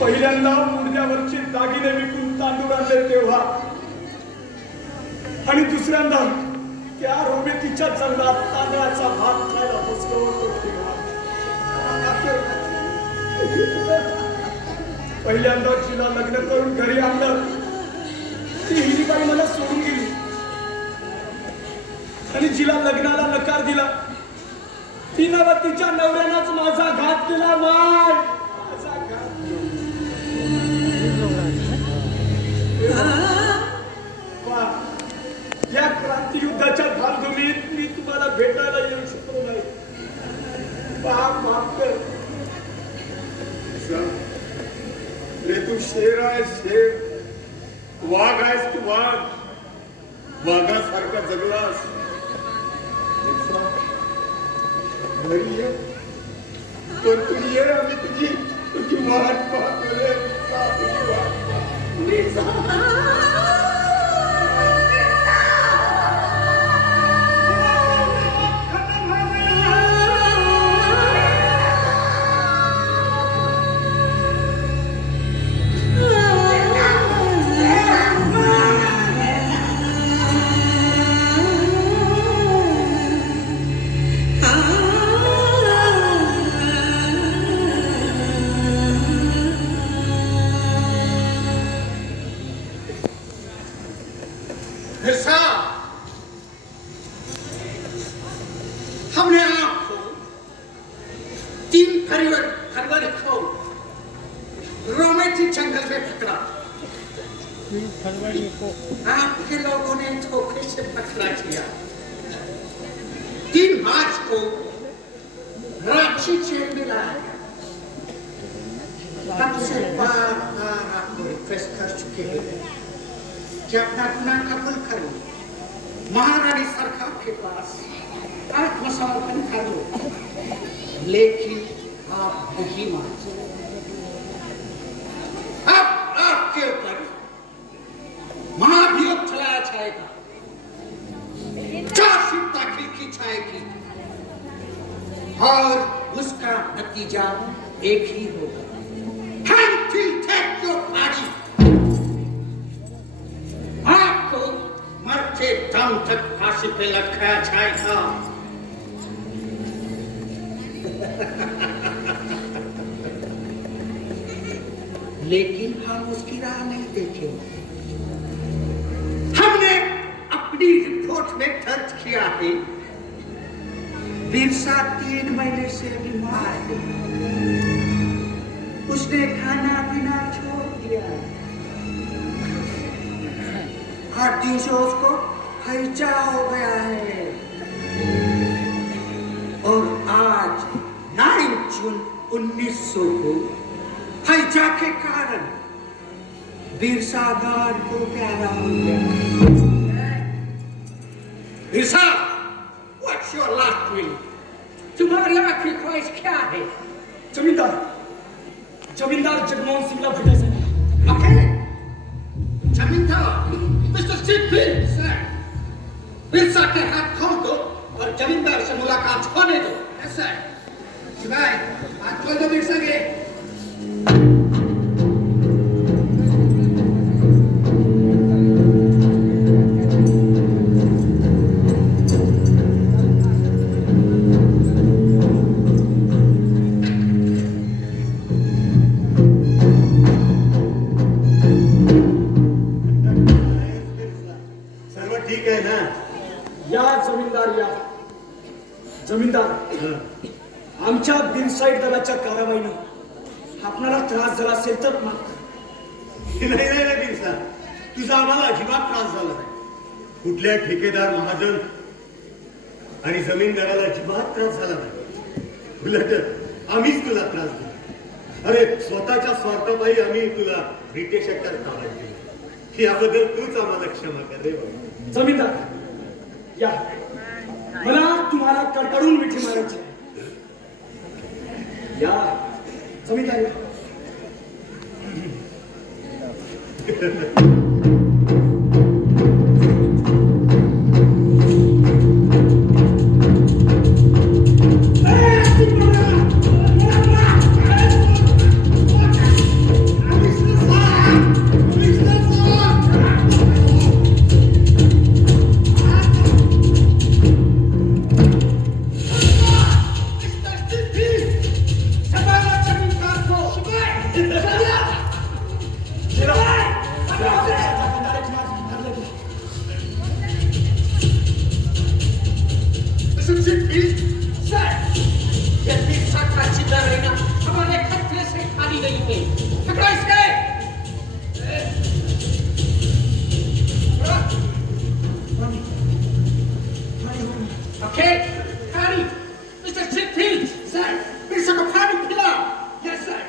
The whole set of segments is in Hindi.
पहिल्यांदा मुडद्यावरचे दागिने विकून तांदूळ आणले तेव्हा आणि दुसऱ्यांदा त्या रोमेतीच्या जंगलात तांदळाचा भात खायला बसलो तेव्हा पहिल्यांदा जिला लग्न करून घरी आणलं ती हिरीबाई मला सोडून गेली आणि जिला लग्नाला नकार दिला तिनं तिच्या नवऱ्यानंच माझा घात केला वाय या क्रांतियुद्धाच्या धामधुमीत मी तुम्हाला भेटायला येऊ शकलो नाही माफ कर रे तू शेर आहेस शेर वाघ आहेस तू वाघ वाघासारखा जगलास घरी ये पण तू ये आम्ही तुझी वाट पाहतो रे आपके लोगों ने धोखे से पकड़ा किया 3 मार्च को रांची जेल में लाया तब से बार आपको रिक्वेस्ट कर चुके हैं कि अपना गुनाह कबूल करो महारानी सरकार के पास आत्मसमर्पण करो लेकिन आप नहीं मानते अब आपके ऊपर महाभियोग चलाया जाएगा चार्जशीट दाखिल की जाएगी और उसका नतीजा एक ही होगा आपको मरते दम तक फांसी पे लटकाया जाएगा लेकिन हम उसकी राह नहीं देखेंगे हमने अपनी रिपोर्ट में दर्ज किया है बिरसा 3 महीने से बीमार है उसने खाना पीना छोड़ दिया हड्डियों से उसको हैजा हो गया है और आज 9 जून 1900 को हैजा के कारण बिरसा गार्ड को प्यारा हो गया Birsa what's your last will तुम्हारी आखिरी ख्वाहिश क्या है जमींदार जगमोहन सिंह भेटायचं ओके जमींदार मिस्टर सीपी सर बिरसा के हाथ खोल दो और जमींदार से मुलाकात होने दो ऐसा शिवाय हाथ खोल दो बिरसा के जमीनदार आमच्या बिनसाईड दलाच्या कारवाईने आपल्याला त्रास झाला असेल तर नाही बिरसा तुझा आम्हाला अजिबात त्रास झाला नाही कुठल्या ठेकेदार महाजन आणि जमीनदाराला अजिबात त्रास झाला नाही उलट आम्हीच तुला त्रास दिला अरे स्वतःच्या स्वार्थापायी आम्ही तुला ब्रिटिश अट्टात ताब्यात दिलं याबद्दल तूच आम्हाला क्षमा कर रे बाबा जमीनदार या मला तुम्हाला कडकडून मिठी मारायची या जमीनदार गई है। पकड़ो इसके। ओके, पानी। मिस्टर चिपफील्ड, सर, बिरसा को पानी पिलाओ। Yes sir.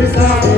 बिरसा